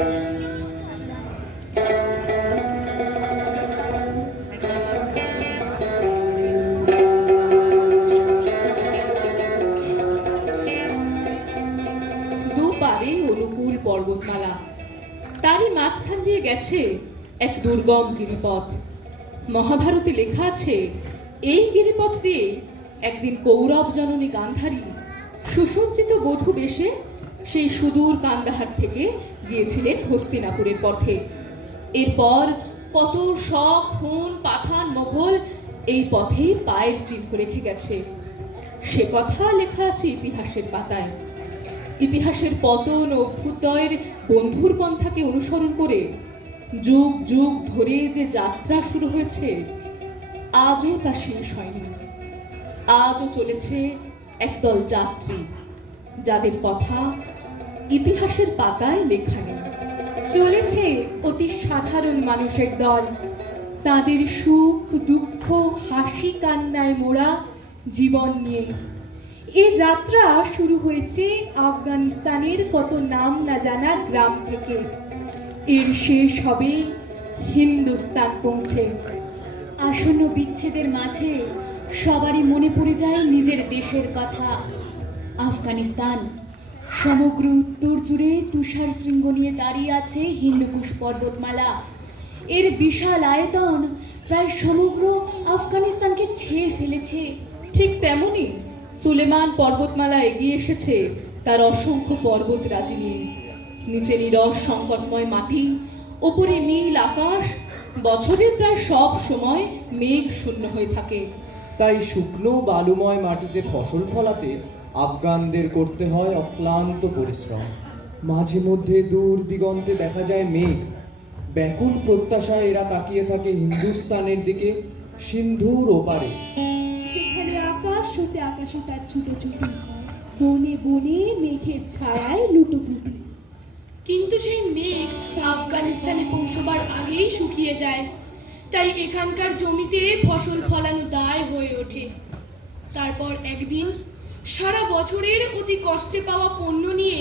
দুপারে অনুকূল পর্বতমালা, তারই মাঝখান দিয়ে গেছে এক দুর্গম গিরিপথ। মহাভারতে লেখা আছে, এই গিরিপথ দিয়ে একদিন কৌরব জননী গান্ধারী সুসজ্জিত বধূ বেশে সেই সুদূর কান্দাহার থেকে গিয়েছিলেন হস্তিনাপুরের পথে। এরপর কত শক, হুন, পাঠান, মোগল এই পথে পায়ের চিহ্ন রেখে গেছে। সে কথা লেখা আছে ইতিহাসের পাতায়। ইতিহাসের পতন ও অভ্যুদয়ের বন্ধুর পন্থাকে অনুসরণ করে যুগ যুগ ধরে যে যাত্রা শুরু হয়েছে, আজও তা শেষ হয়নি। আজও চলেছে একদল যাত্রী, যাদের কথা ইতিহাসের পাতায় লেখা নেই। চলেছে অতি সাধারণ মানুষের দল, তাদের সুখ দুঃখ হাসি কান্নায় মোড়া জীবন নিয়ে। এ যাত্রা শুরু হয়েছে আফগানিস্তানের কত নাম না জানা গ্রাম থেকে, এর শেষ হবে হিন্দুস্তান পৌঁছে। আসন্ন বিচ্ছেদের মাঝে সবারই মনে পড়ে যায় নিজের দেশের কথা। আফগানিস্তান সমগ্র উত্তর জুড়ে তুষার শৃঙ্গ নিয়ে দাঁড়িয়ে আছে হিন্দুকুশ পর্বতমালা। এর বিশাল আয়তন প্রায় সমগ্র আফগানিস্তানকে ছেয়ে ফেলেছে। ঠিক তেমনি সুলেমান পর্বতমালা এগিয়ে এসেছে তার অসংখ্য পর্বতরাজি নিয়ে। নিচে নীরস সংকটময় মাটি, ওপরে নীল আকাশ, বছরের প্রায় সব সময় মেঘ শূন্য হয়ে থাকে। তাই শুকনো বালুময় মাটিতে ফসল ফলাতে আফগানদের করতে হয় অক্লান্ত পরিশ্রম। মাঝে মধ্যে দূর দিগন্তে দেখা যায় মেঘ। ব্যাকুল প্রত্যাশায় এরা তাকিয়ে থাকে হিন্দুস্তানের দিকে, সিন্ধুর ওপারে, যেখানে আকাশ হতে আকাশে তার ছুটোছুটি, বনে বনে মেঘের ছায়ায় লুটোপুটি। কিন্তু সেই মেঘ আফগানিস্তানে পৌঁছবার আগেই শুকিয়ে যায়। তাই এখানকার জমিতে ফসল ফলানো দায় হয়ে ওঠে। তারপর একদিন সারা বছরের অতি কষ্টে পাওয়া পণ্য নিয়ে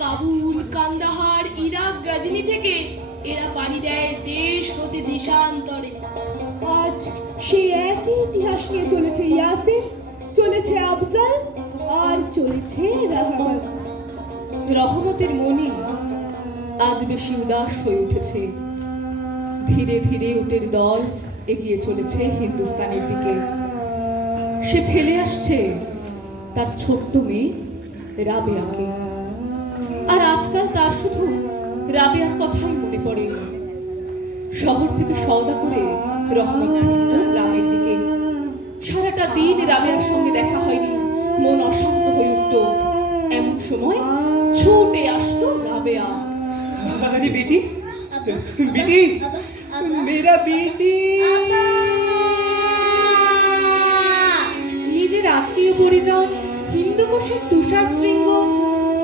কাবুল, কান্দাহার, ইরাক, গাজনি থেকে এরা পাড়ি দেয় দেশ হতে দেশান্তরে। আজ সেই একই ইতিহাস নিয়ে চলেছে ইয়াসিন, চলেছে আফজাল, আর চলেছে রহমত। রহমতের মনি আজ বেশি উদাস হয়ে উঠেছে। ধীরে ধীরে উটের দল এগিয়ে চলেছে হিন্দুস্তানের দিকে। সে ফেলে আসছে তার ছোট্ট মেয়ে রাবেয়াকে। আর আজকাল তার শুধু রাবেয়ার কথাই মনে পড়ে। শহর থেকে সওদা করে রহমত ফিরত গ্রামের দিকে। সারাটা দিন রাবেয়ার সঙ্গে দেখা হয়নি, মন অশান্ত হয়ে উঠত। এমন সময় ছুটে আসতো রাবেয়া। আরে বেটি, বেটি, মেরা বেটি। নিজের আত্মীয় পরিজন হিন্দুকুশের তুষার শৃঙ্গ,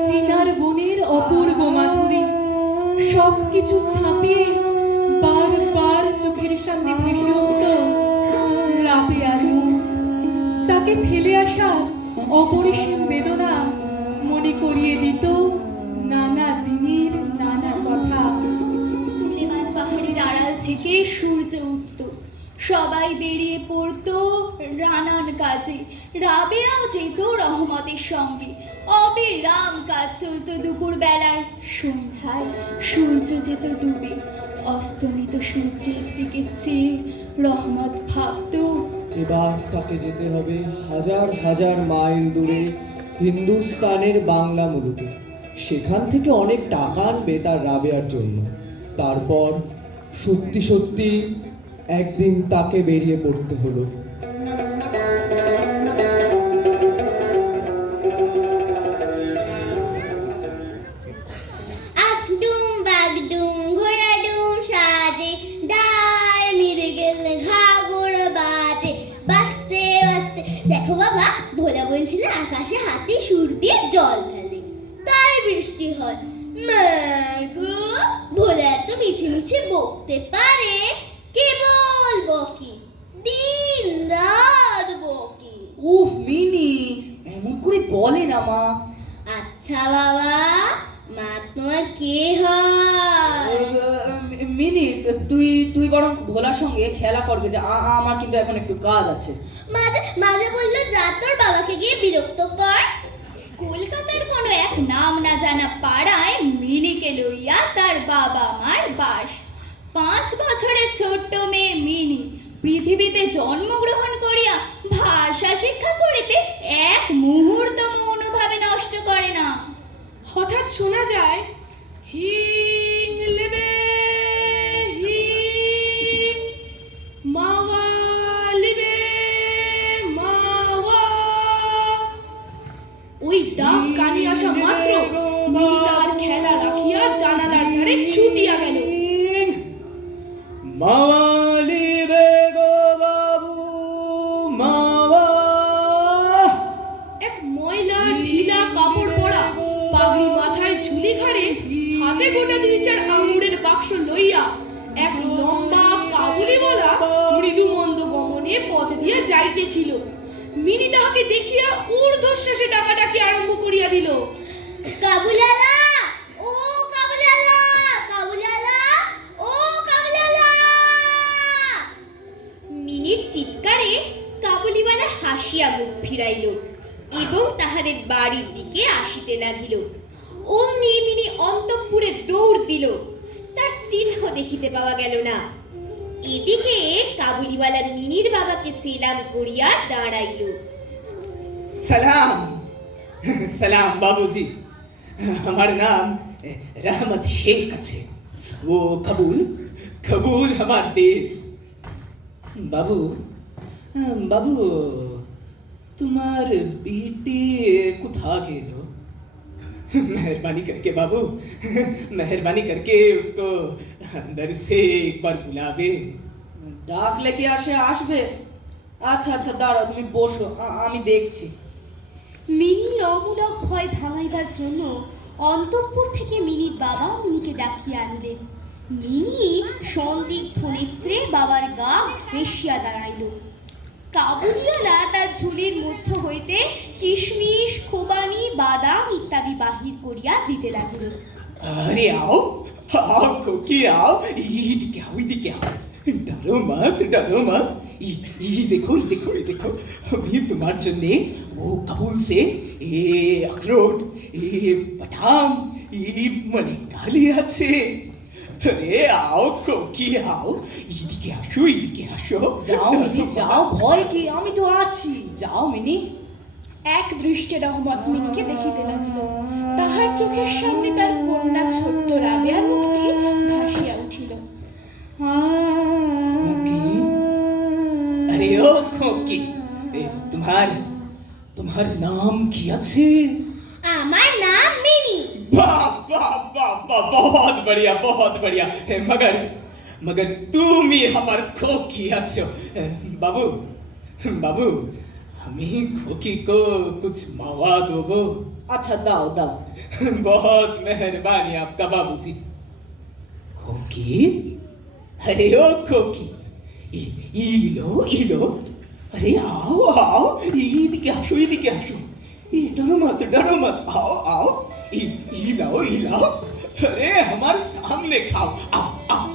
চিনার বনের অপূর্ব মাধুরী, সবকিছু ছাপিয়ে বারবার চোখের সামনে ভেসে উঠত রাবেয়ার মুখ। তাকে ফেলে আসার অপরিসীম বেদনা মনে করিয়ে দিত নানা দিনের নানা কথা। সুলেমান পাহাড়ের আড়াল থেকে সূর্য উঠত, সবাই বেরিয়ে পড়তো রানার কাজে। রাবেয়াও যেত রহমতের সঙ্গে। অবিরাম কাজ চলত দুপুর বেলায়। সন্ধ্যায় সূর্য যেত ডুবে। অস্তমিত সূর্যের দিকে চেয়ে রহমত ভাবত, এবার তাকে যেতে হবে হাজার হাজার মাইল দূরে হিন্দুস্তানের বাংলা মুলুকে। সেখান থেকে অনেক টাকা আনবে তার রাবেয়ার জন্য। তারপর সত্যি সত্যি একদিন তাকে বেরিয়ে পড়তে হলো। আগডুম বাগডুম ঘোড়াডুম সাজে, ডাল মিরে গেলে ঘাগর বাজে, বাজতে বাজতে দেখো বাবা, ভোলা বলছিল আকাশে হাতে সুর দিয়ে জল ফেলে, তাই বৃষ্টি হয়। মা গো, ভোলা এত মিছে মিছে বকতে পারে, কে বলবো কি, দিন রাত বকি। উফ মিনি, এমন করে বলে না মা। আচ্ছা বাবা, মা তোমার কে হয়? তুই তুই বরং ভোলার সঙ্গে খেলা করবে, যে আমার কিন্তু এখন একটু কাজ আছে। মাঝে মাঝে বললো যা তোর বাবাকে গিয়ে বিরক্ত কর। কলকাতার কোনো এক নাম না জানা পাড়ায় মিনিকে লইয়া তার বাবা মার বাস। 5 বছরের ছোট্ট মেয়ে মিনি পৃথিবীতে জন্মগ্রহণ করিয়া ভাষা শিক্ষা করিতে এক মুহূর্ত মৌনভাবে নষ্ট করে না। হঠাৎ শোনা যায় হিং লেবে হিং মাওয়া লিবে মাওয়া। ওই ডাক কানে আসা মাত্র মিনি তার খেলা রাখিয়া জানালার ধারে ছুটিয়া গেল। মাওয়ালি বেগো বাবু মাওয়া। এক ময়লা ঢিলা কাপড় পরা, পাগড়ি মাথায় ঝুলি ঘাড়ে, হাতে গোটা 2-4 আঙুরের বাক্স লইয়া এক লম্বা কাবুলিওয়ালা মৃদু মন্দ গমনে পথ দিয়া যাইতেছিল। মিনি তাহাকে দেখিয়া ঊর্ধ্বশ্বাসে ডাকাডাকি আরম্ভ করিয়া দিল। কাবুলিওয়ালা, ও কাবুলিওয়ালা, কাবুলিওয়ালা, ও কাবুলিওয়ালা। মিনির চিৎকারে কাবুলিওয়ালা হাসিয়া মুখ ফিরাইল এবং তাহাদের বাড়ির দিকে আসিতে লাগিল। অমনি মিনি অন্তঃপুরে দৌড় দিল, তার চিহ্ন দেখিতে পাওয়া গেল না। এদিকে কাবুলিওয়ালা মিনির বাবাকে সেলাম করিয়া দাঁড়াইল। सलाम सलाम बाबूजी, हमार नाम रहमत शेख আছে। वो कबूल कबूल हमार देश। बाबू बाबू तुम्हार बेटी कुथा गेलो? मेहरबानी करके बाबू, मेहरबानी करके उसको अंदर से एक बार बुलावे। ডাকলে কি আসবে? আচ্ছা আচ্ছা দাঁড়াও, তুমি বসো, আমি দেখছি। মিনির অমূলক ভয় ভাঙাইবার জন্য অন্তঃপুর থেকে মিনির বাবা মিনিকে ডাকিয়া আনিলেন। মিনি সন্দিগ্ধ নেত্রে বাবার গা ঘেঁষিয়া দাঁড়াইল। কাবুলিওয়ালা তার ঝুলির মধ্য হইতে কিশমিশ, খোবানি, বাদাম ইত্যাদি বাহির করিয়া দিতে লাগিল। अरे आओ आओ खोकी आओ, इधर आओ इधर आओ, डरो मत। ये देखो ये देखो, अभी तुम्हारे जन्ने वो कबूल से ये अखरोट, ये बादाम, ये मलिका लिया छे। अरे आओ खोकी आओ, इधर आशो। যাও মিনি যাও, ভয় কি, আমি তো আছি, যাও মিনি। এক দৃষ্টে রহমত মিনিকে দেখিতে লাগিল। তাহার চোখের সামনে তার কন্যা ছোট্ট রাবেয়ার মুখটি ভাসিয়া উঠিল। खोकी, अरे ओ खोकी, तुम्हार नाम क्या छे? আমার নাম মিনি। वाह वाह वाह वाह, बहुत बढ़िया। मगर तुम ही हमार खोकी आछो। बाबू बाबू, हमें खोकी को कुछ मावा दोबो। আচ্ছা দাও দাও। बहुत मेहरबानी आपका बाबूजी। खोकी, अरे ओ खोकी, इलो, अरे आओ, इधर आशो। डरो मत, आओ, इलाओ, अरे हमारे सामने खाओ, आओ।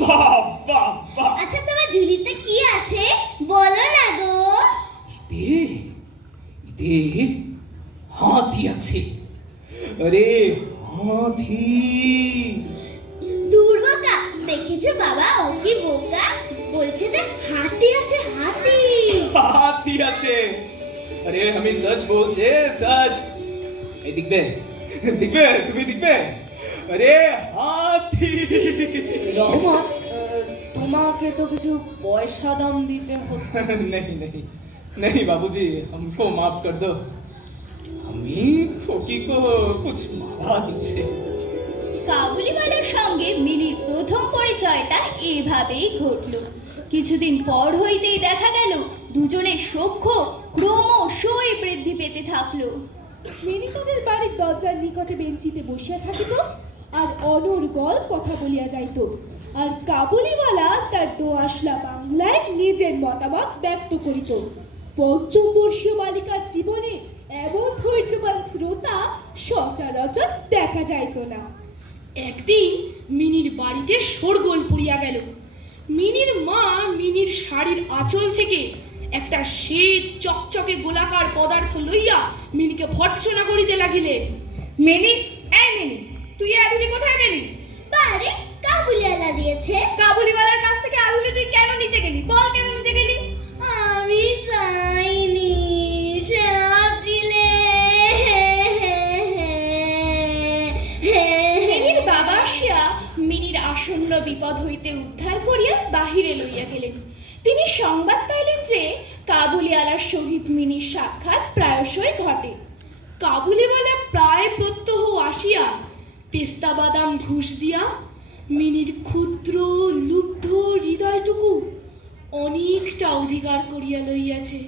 वाह। আচ্ছা তোমার ঝুলিতে কি আছে বলো না গো। इदे हाथी আছে। अरे हाथी। দূর বোকা, দেখেছো বাবা ও কি বোকা, বলছে যে হাতি আছে হাতি। हाथी আছে। अरे हमें सच बोलছে, सच। এই দেখবে তুমি দেখবে, अरे हाथी। রহমত, তোমাকে তো কিছু পয়সা দাম দিতে হতো। नहीं बाबूजी, हमको माफ कर दो, हमें खोकी को कुछ मावा दीजिए। কাবুলিওয়ালার সঙ্গে মিনির প্রথম পরিচয়টা এভাবেই ঘটল। কিছুদিন পর হইতেই দেখা গেল দুজনের সখ্য ক্রমশই বৃদ্ধি পেতে থাকলো। মিনি তাদের বাড়ির দরজার নিকটে বেঞ্চিতে বসিয়া থাকিত আর অনর্গল কথা বলিয়া যাইত, আর কাবুলিওয়ালা তার দোআঁশলা বাংলায় নিজের মতামত ব্যক্ত করিত। পঞ্চম বর্ষীয় বালিকার জীবনে এমন ধৈর্যবান শ্রোতা সচরাচর দেখা যাইত না। একদিন মিনির বাড়িতে শোরগোল পড়িয়া গেল। মিনির মা মিনির শাড়ির আঁচল থেকে একটা শ্বেত চকচকে গোলাকার পদার্থ লইয়া মিনিকে ভর্ৎসনা করিতে লাগিলেন। মিনি, এই মিনি, তুই এ আধুলি কোথায় পেলি? বারে কাবুলিওয়ালা দিয়েছে। কাবুলিওয়ালার কাছ থেকে আধুলি তুই কেন নিতে গেলি? বল কেন নিতে গেলি? আমি চাইনি, সে দিলে। মিনির বাবা আসিয়া মিনির আসন্ন বিপদ হইতে উদ্ধার করিয়া বাহিরে লইয়া গেলেন। তিনি সংবাদ পাইলেন যে কাবুলিওয়ালার সহিত মিনির সাক্ষাৎ প্রায়শই ঘটে। কাবুলিওয়ালা প্রায় প্রত্যহ আসিয়া পেস্তা বাদাম ঘুষ দিয়া মিনির ক্ষুদ্র লুব্ধ হৃদয়টুকু অনেকটা অধিকার করিয়া লইয়াছে।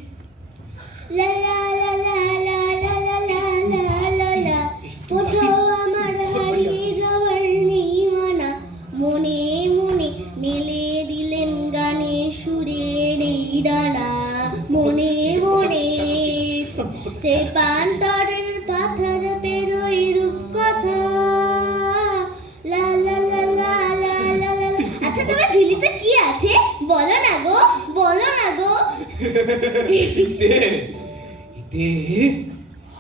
লা লা লা লা লা লা লা লা লা লা লা। কোথাও আমার হারিয়ে যাওয়ার নেই মানা, মনে মনে মেলে দিলেন গানে সুরের এই ডানা। মনে মনে সে পান্তরের পাথর পেরোই রূপকথা। লা লা লা লা লা লা লা। আচ্ছা, তোমার ঝুলিতে কি আছে বলো না গো, বলো না গো। इते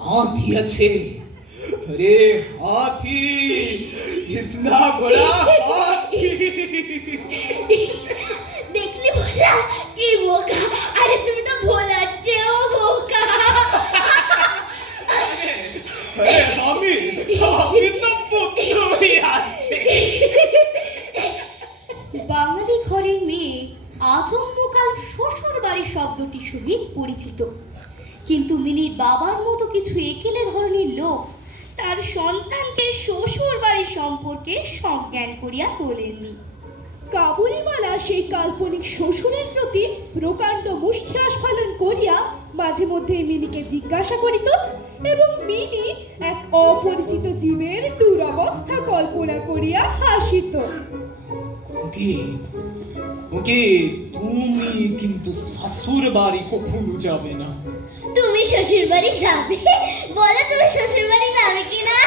हाथी अच्छे। अरे हाथी, इतना बड़ा हाथी। দেখলি ভোলা, কি বোকা। আরে তুমি তো ভোলার চেয়েও বোকা। अरे हामी तो पुत्रो ही अच्छे। বাঙালি ঘরের মেয়ে আজন্মকাল শ্বশুর বাড়ি শব্দটি সহিত পরিচিত, কিন্তু মিনির বাবার মতো কিছু একেলে ধরনের লোক তার সন্তানকে শ্বশুর বাড়ির সম্পর্কে সজ্ঞান করিয়া তোলেননি। কাবুলিওয়ালা সেই কাল্পনিক শ্বশুরের প্রতি প্রকাণ্ড মুষ্টি আস্ফালন করিয়া মাঝে মধ্যে মিনিকে জিজ্ঞাসা করিত, এবং মিনি এক অপরিচিত জীবের দুরবস্থা কল্পনা করিয়া হাসিত। ওকে, তুমি কিন্তু শ্বশুর বাড়ি কখনো যাবে না। তুমি শ্বশুর বাড়ি যাবে? বলো তুমি শ্বশুর বাড়ি যাবে কিনা?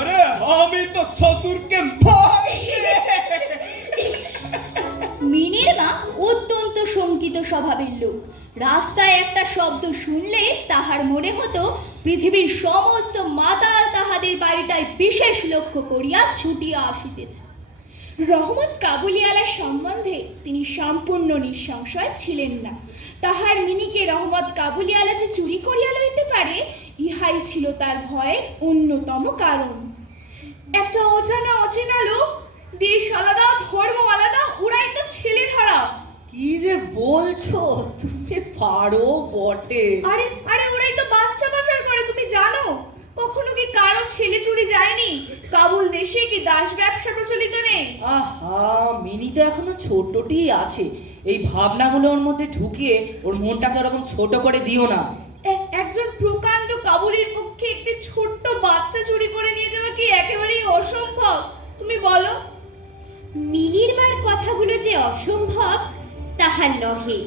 अरे हामी तो ससुर के भाई। মিনির মা অত্যন্ত শঙ্কিত স্বভাবের লোক। রাস্তায় একটা শব্দ শুনলে তাহার মনে হতো পৃথিবীর সমস্ত মাতাল তাহাদের বাড়িটায় বিশেষ লক্ষ্য করিয়া ছুটিয়া আসিতেছে। রহমত কাবুলিওয়ালার সম্বন্ধে তিনি সম্পূর্ণ নিঃসংশয় ছিলেন না। তাহার মিনিকে রহমত কাবুলিওয়ালা যে চুরি করিয়া লইতে পারে, ইহাই ছিল তার ভয়ের অন্যতম কারণ। একটা অজানা অচেনা লোক, দেশ আলাদা, ধর্ম আলাদা, ওরাই তো ছেলে ধরা। কি যে বলছো, তুমি পারো বটে। আরে আরে ওরাই তো বাচ্চা পাচার করে, তুমি জানো? কখনো কি কারো ছেলে চুরি যায়নি? কাবুল দেশে কি দাস ব্যবসা প্রচলিত নেই? আহা, মিনি তো এখনো ছোটটি আছে। এই ভাবনাগুলো ওর মধ্যে ঢুকিয়ে ওর মনটাকে ওরকম ছোট করে দিও না। একজন প্রকাণ্ড কাবুলির পক্ষে একটি ছোট্ট বাচ্চা চুরি করে নিয়ে যাওয়া কি একেবারেই অসম্ভব? তুমি বলো। মিনির মার কথাগুলো যে অসম্ভব তাহা নহে,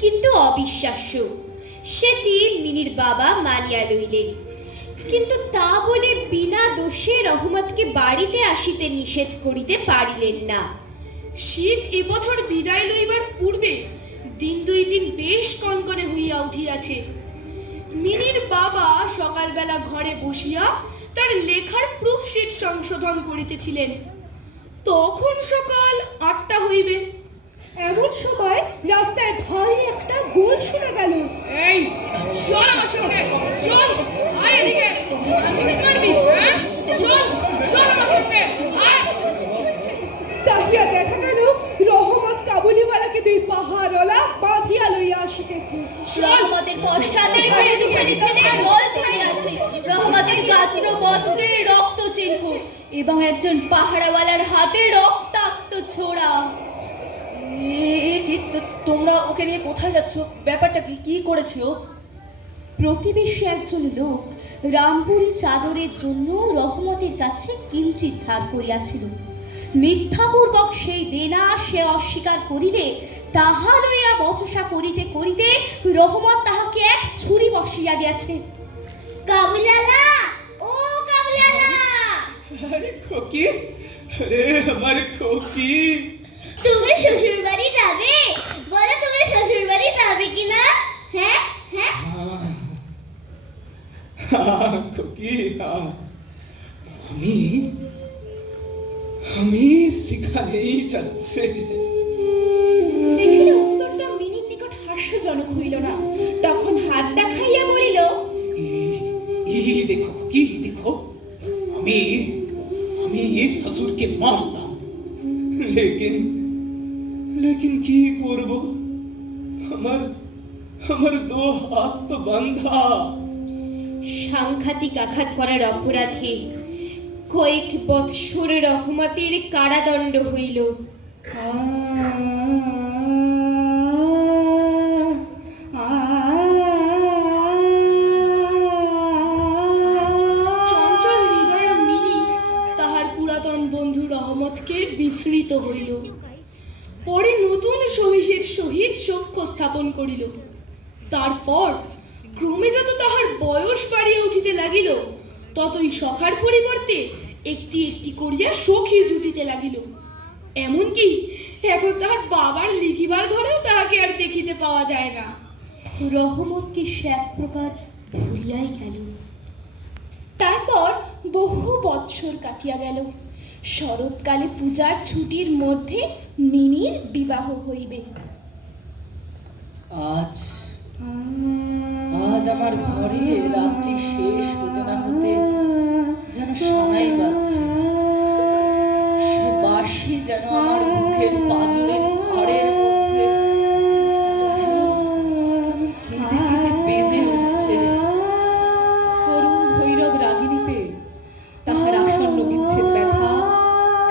কিন্তু অবিশ্বাস্য, সেটি মিনির বাবা মানিয়া লইলেন। কিন্তু তা বলে বিনা দোষে রহমতকে বাড়িতে আসিতে নিষেধ করিতে পারিলেন না। শীত এবছর বিদায় লইবার পূর্বে দিন দুই দিন বেশ কনকনে হইয়া উঠিয়াছে। মিনির বাবা সকালবেলা ঘরে বসিয়া তার লেখার প্রুফশিট সংশোধন করিতেছিলেন। তখন সকাল 8টা হইবে। এমন সময় রাস্তায় ভারী একটা গোল শোনা গেল। এই চল আমার সঙ্গে, চল, আয় এদিকে। ঘুষ মারবি, হ্যাঁ? চল চল আমার সঙ্গে, আয়। চাহিয়া দেখা গেল রহমত কাবুলিওয়ালাকে দুই পাহাড়ওয়ালা বাঁধিয়া লইয়া আসিতেছে। রহমতের পশ্চাতে মেয়েটি ছেলে ছেলে দল ছড়িয়াছে। রহমতের গাত্র বস্ত্রে রক্ত চিহ্ন এবং একজন পাহাড়াওয়ালার হাতে রক্তাক্ত ছোড়া। তোমরা ওকে নিয়ে কোথায় যাচ্ছ? ব্যাপারটা কি? কি করেছে ও? প্রতিবেশী একজন লোক রামপুরি চাদরের জন্য রহমতের কাছে কিঞ্চিৎ ধার করিয়াছিল। মিথ্যাপূর্বক সেই দেনা সে অস্বীকার করিলে তাহা লইয়া বচসা করিতে করিতে রহমত তাহাকে এক ছুরি বসিয়া দিয়াছে। কাবুলিওয়ালা, ও अरे खोकी, अरे हमारे खोकी। তুমি শ্বশুর বাড়ি যাবে? বলো তুমি শ্বশুর বাড়ি যাবে কিনা? হ্যাঁ হ্যাঁ हाँ खोकी हाँ, আমি আমি সেখানেই যাচ্ছে। দেখিল উত্তরটা মিনির নিকট হাস্যজনক হইল না, তখন হাত দেখাইয়া বলিল, ये देखो खोकी, ये देखो, আমি আমি ससुर के मारताम, लेकिन কি করব, আমার আমার দো হাত তো বাঁধা। সাংঘাতিক আঘাত করার অপরাধে কয়েক বৎসর রহমতের কারাদণ্ড হইল। চঞ্চল হৃদয়া মিনি তাহার পুরাতন বন্ধু রহমতকে বিস্মৃত হইল। পরে নতুন সহিসের সহিত সখ্য স্থাপন করিল। তারপর ক্রমে যত তাহার বয়স বাড়িয়া উঠিতে লাগিল, ততই সখার পরিবর্তে একটি একটি করিয়া সখী জুটিতে লাগিল। এমনকি এখন তাহার বাবার লিখিবার ঘরেও তাহাকে আর দেখিতে পাওয়া যায় না। রহমতকে সে এক প্রকার ভুলিয়াই গেল। তারপর বহু বৎসর কাটিয়া গেল। শরৎকালে পূজার ছুটির মধ্যে মিনির বিবাহ হইবে। আজ আজ আমার ঘরে রাত্রি শেষ হতে না হতে যেন সানাই বাজছে। সে বাঁশি যেন আমার বুকের পাঁজরের হাড়ের মধ্যে কেমন কেঁদে কেঁদে বেজে উঠছে। করুণ ভৈরব রাগিনীতে তাহার আসন্ন বিচ্ছেদ ব্যথা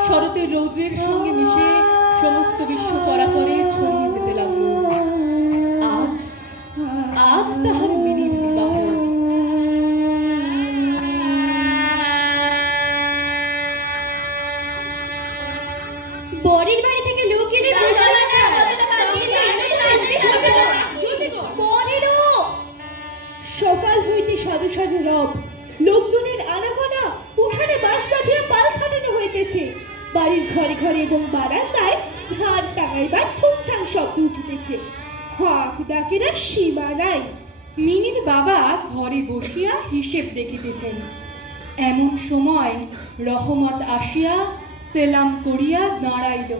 শরতের রৌদ্রের সঙ্গে মিশে সমস্ত বিশ্ব চরাচরে ছড়িয়ে যেতে লাগল। আজ আজ তাহার মিনির বিবাহ। বরের বাড়ি থেকে লোক এলে বসে সকাল হইতে সাজু সাজু রব, লোকজনের আনাগোনা, উঠানে বাঁশ বাঁধিয়া পাল খাটানো হইতেছে। বাড়ির ঘরে ঘরে এবং বারান্দায় ঝাড় টাঙাইবার ঠুংঠাং শব্দ উঠিতেছে। হাঁক ডাকের আর সীমা নাই। মিনির বাবা ঘরে বসিয়া হিসেব দেখিতেছেন। এমন সময় রহমত আসিয়া সেলাম করিয়া দাঁড়াইল।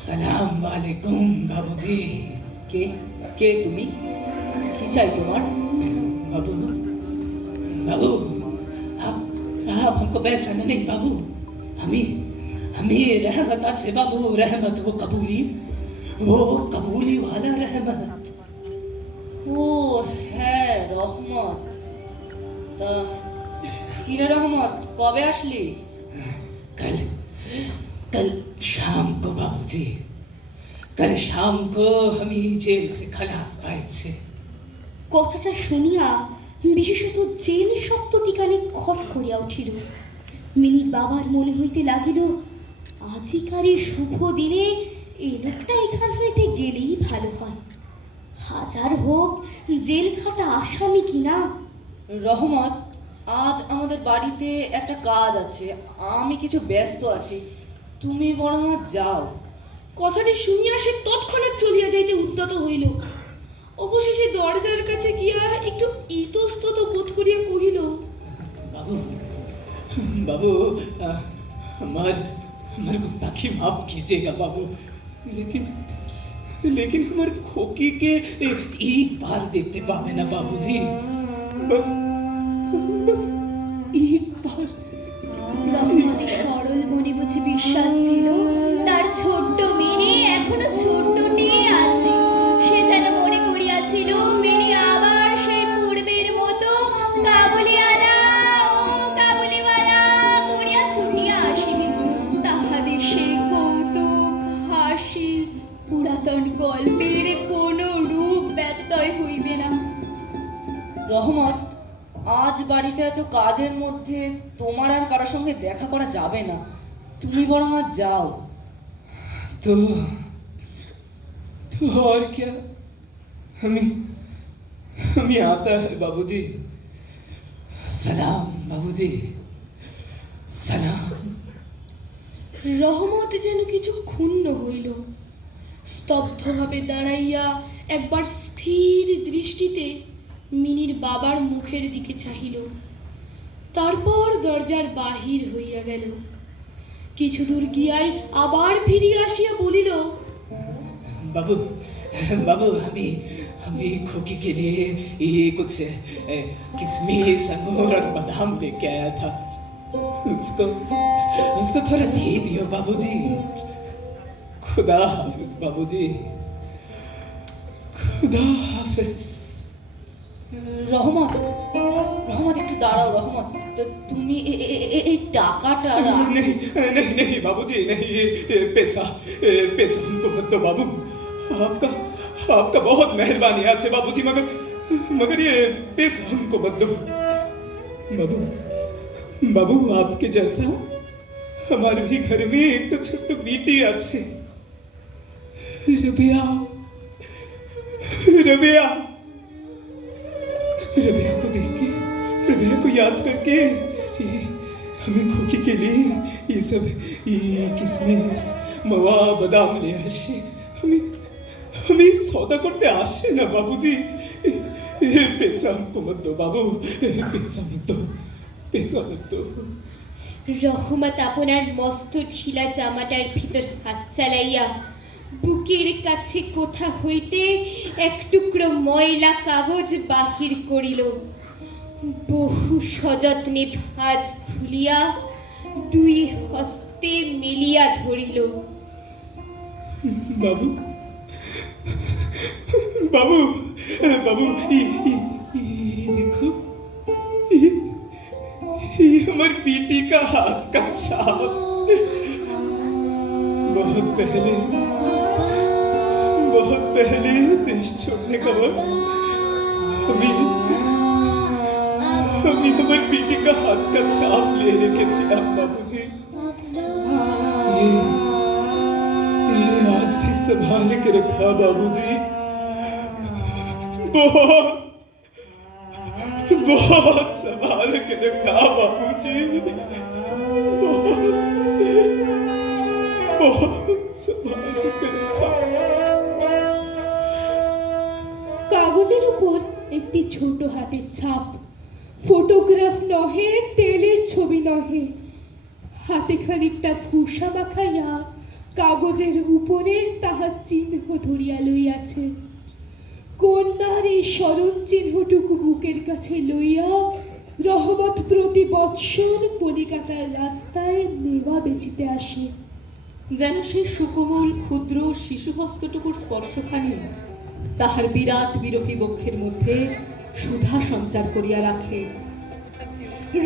সালাম আলাইকুম বাবুজি। কে কে তুমি? কি চাই তোমার? बाबू बाबू आप हमको पहचाने नहीं बाबू? हमें रहमत से बाबू, रहमत वो कबूली वाला रहमत। ও হ্যাঁ রহমত। তা কিরে রহমত, কবে আসলি? कल शाम को बाबूजी, कल शाम को हम जेल से खलास पाए थे। কথাটা শুনিয়া বিশেষত জেল শব্দটি কানে খট করিয়া উঠিল। মিনির বাবার মনে হইতে লাগিল, আজিকার এই শুভ দিনে এই লোকটা এখান হইতে গেলেই ভালো হয়। হাজার হোক জেল খাটা আসামি কিনা। রহমত, আজ আমাদের বাড়িতে একটা কাজ আছে, আমি কিছু ব্যস্ত আছি, তুমি বরং আজ যাও। কথাটি শুনিয়া সে তৎক্ষণাৎ চলিয়া যাইতে উদ্যত হইল। অবশেষে দরজার কাছে গিয়া একটু ইতস্তত বোধ করিয়া কহিল, बाबू बाबू हमार गुस्ताखी माफ कीजिएगा बाबू, लेकिन हमारे खोकी के एक बार देखते पावे ना बाबूजी, बस एक बार। রহমতের সরল মনে বুঝি বিশ্বাস ছিল তার ছোট্ট মিনি এখনো ছোট্টটি আছে। সে যেন মনে করিয়াছিল মিনি আবার সেই পূর্বের মতো কাবুলিওয়ালা ও কাবুলিওয়ালা করিয়া ছুটিয়া আসিবে। তাহাদের সেই কৌতুক হাসি পুরাতন গল্পের কোনো রূপ ব্যত্যয় হইবে না। রহমত, আজ বাড়িতে এত কাজের মধ্যে তোমার আর কারোর সঙ্গে দেখা করা যাবে না, তুমি বরং আজ যাও। तो और क्या, हमें आता है बाबूजी, সালাম বাবুজি, সালাম। রহমত যেন কিছু ক্ষুণ্ণ হইল, স্তব্ধভাবে দাঁড়াইয়া একবার স্থির দৃষ্টিতে মিনির বাবার মুখের দিকে চাহিল, তারপর দরজার বাহির হইয়া গেল। কিছু দূর গিয়াই আবার ফিরিয়া আসিয়া বলিল, बाबू बाबू हमें खोकी के लिए ये कुछ किशमिश अंगूर और बादाम लेके आया था, उसको थोड़ा दे दियो बाबूजी। खुदा हाफिज बाबूजी, खुदा हाफिज। রহমত, রহমত একটু দাঁড়াও রহমত, তো তুমি এই টাকাটা नहीं नहीं नहीं बाबूजी नहीं, ये पैसा हमको मत दो बाबू, आपका बहुत मेहरबानी आज से बाबूजी, मगर ये पैसा हमको मत दो बाबू। बाबू आपके जैसा हमारे भी घर में एक तो छोटी बेटी अच्छे, रबिया रबिया रबिया को देख के, रबिया को याद करके हमें खोकी के लिए ये सब ये किशमिश मवा बादाम ले আসে, हमें सौदा करते আসে ना बाबूजी। पैसा हमको मत दो बाबू, पैसा मत दो। রহমত আপনার মস্ত ঢিলা জামাটার ভিতর হাত চালাইয়া বুকের কাছে কোথা হইতে এক টুকরো ময়লা কাগজ বাহির করিল, বহু সযত্নে ভাঁজ খুলিয়া দুই হস্তে মিলিয়া ধরিল। बाबू बाबू बाबू ये देखो, ये हमारी बेटी का हाथ का छाप। बहुत पहले देश छोड़ने का वक्त हमें हमारी बेटी का हाथ का छाप ले রেখেছিলাম बाबूजी। ये आज भी संभाल के रखा बाबूजी, बहुत संभाल के रखा बाबूजी, बहुत संभाल के रखा। কাগজের উপর একটি ছোট হাতের ছাপ, ফটোগ্রাফ নহে, তেলের ছবি নহে। হাতে খানিকটা ভূষা মাখাইয়া কাগজের উপরে তাহার চিহ্ন ধরিয়া লইয়াছে। কন্যার এই স্মরণ চিহ্নটুকু বুকের কাছে লইয়া রহমত প্রতি বৎসর কলিকাতার রাস্তায় মেওয়া বেচিতে আসে। যেন সেই সুকোমল ক্ষুদ্র শিশুহস্তটুকুর স্পর্শখানি তাহার বিরাট বিরহী বক্ষের মধ্যে সুধা সঞ্চার করিয়া রাখে।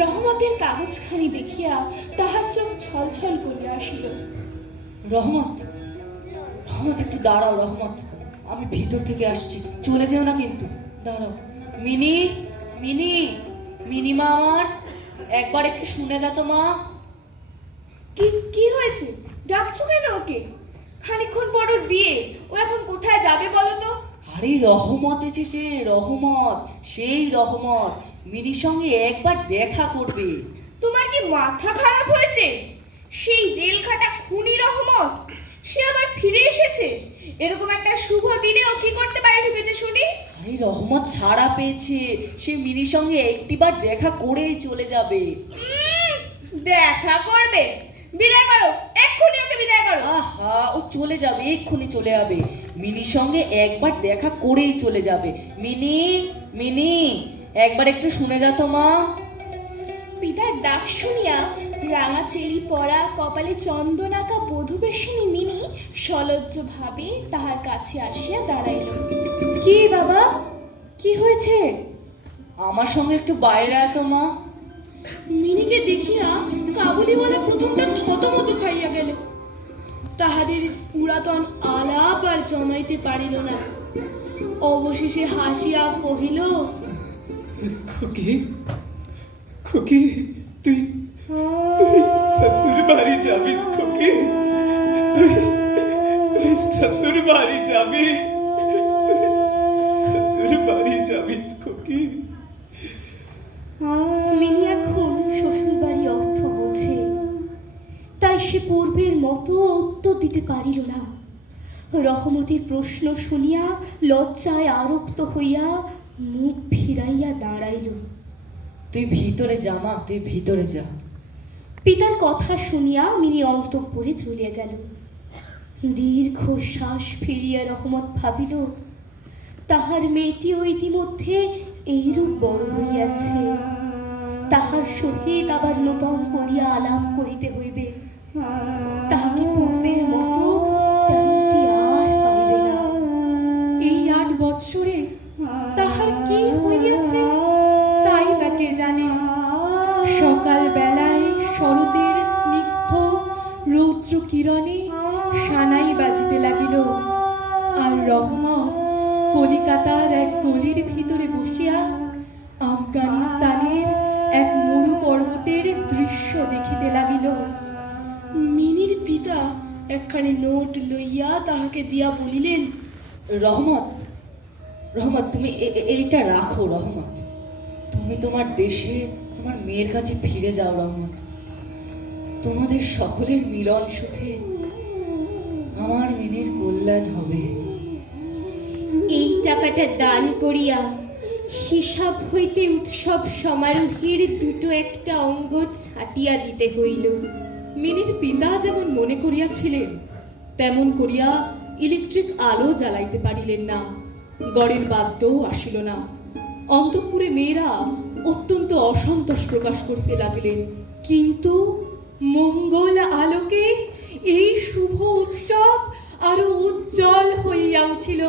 রহমতের কাগজখানি দেখিয়া তাহার চোখ ছলছল করিয়া আসিল। রহমত, রহমত একটু দাঁড়াও রহমত, আমি ভিতর থেকে আসছি, চলে যেও না কিন্তু, দাঁড়াও। মিনি মিনি মিনি মা আমার, একবার একটু শুনে যা তো মা। কি হয়েছে? ডাকছো কেন ওকে? খানিকক্ষণ পর ওর বিয়ে, ও এখন কোথায় যাবে বলো তো? আরে রহমত এসেছে, রহমত, সেই রহমত মিনির সঙ্গে একবার দেখা করবে। তোমার কি মাথা খারাপ হয়েছে? সেই জেল খাটা খুনি রহমত সে আবার ফিরে এসেছে। এরকম একটা শুভ দিনে ও কি করতে পারে ঢুকেছে শুনি? আরে রহমত ছাড়া পেয়েছে, সে মিনির সঙ্গে একটিবার দেখা করেই চলে যাবে। দেখা করবে? বিদায় করো, এক্ষুনি ওকে বিদায় করো। আহা, ও চলে যাবে, এক্ষুনি চলে যাবে, মিনির সঙ্গে একবার দেখা করেই চলে যাবে। মিনি মিনি একবার একটু শুনে যা তো মা। পিতার ডাক শুনিয়া রাঙা চেরি পরা, কপালে চন্দন আঁকা বধূবেশিনী মিনি সলজ্জ ভাবে তাহার কাছে আসিয়া দাঁড়াইল। কি বাবা, কি হয়েছে? আমার সঙ্গে একটু বাইরে আয় তো মা। মিনিকে দেখিয়া কাবুলিওয়ালা প্রথমটা থতমত খাইয়া গেল, তাহাদের পুরাতন আলাপ আর জমাইতে পারিল না। অবশেষে হাসিয়া কহিল, खोकी खोकी তুই শ্বশুর বাড়ি যাবিস खोकी, তুই শ্বশুর বাড়ি যাবিস, শ্বশুর বাড়ি যাবিস खोकी। মিনি করিতে পারিল না। রহমতের প্রশ্ন শুনিয়া লজ্জায় আরক্ত হইয়া মুখ ফিরাইয়া দাঁড়াইল। তুই ভিতরে যা মা, তুই ভিতরে যা। পিতার কথা শুনিয়া মিনি অন্তঃপুরে চলিয়া গেল। দীর্ঘ শ্বাস ফিরিয়া রহমত ভাবিল, তাহার মেয়েটিও ইতিমধ্যে এইরূপ বড় হইয়াছে, তাহার সহিত আবার নূতন করিয়া আলাপ করিতে হইবে। তাহাকে পূর্বের মতো তেমনটি আর পাইবে না। এই 8 বৎসরে তাহার কি হইয়াছে তাই বা কে জানে। সকাল বেলায় শরতের স্নিগ্ধ রৌদ্র কিরণে সানাই বাজিতে লাগিল, আর রহমত কলিকাতার এক গলির ভিতরে বসিয়া আফগানিস্তানের এক মরু পর্বতের দৃশ্য দেখিতে লাগিল। মিনির পিতা একখানি নোট লইয়া তাহাকে দিয়া বলিলেন, রহমত, রহমত তুমি এইটা রাখো রহমত। তুমি তোমার দেশে তোমার মেয়ের কাছে ফিরে যাও রহমত। তোমাদের সকলের মিলন সুখে আমার মিনির কল্যাণ হবে। এই টাকাটা দান করিয়া হিসাব হইতে উৎসব সমারোহের দুটো একটা অঙ্গ ছাটিয়া দিতে হইল। মিনির পিতা যেমন মনে করিয়াছিলেন তেমন করিয়া ইলেকট্রিক আলো জ্বালাইতে পারিলেন না, গড়ের বাদ্যও আসিল না। অন্তঃপুরে মেয়েরা অত্যন্ত অসন্তোষ প্রকাশ করিতে লাগিলেন। কিন্তু মঙ্গল আলোকে এই শুভ উৎসব আরো উজ্জ্বল হইয়া উঠিল।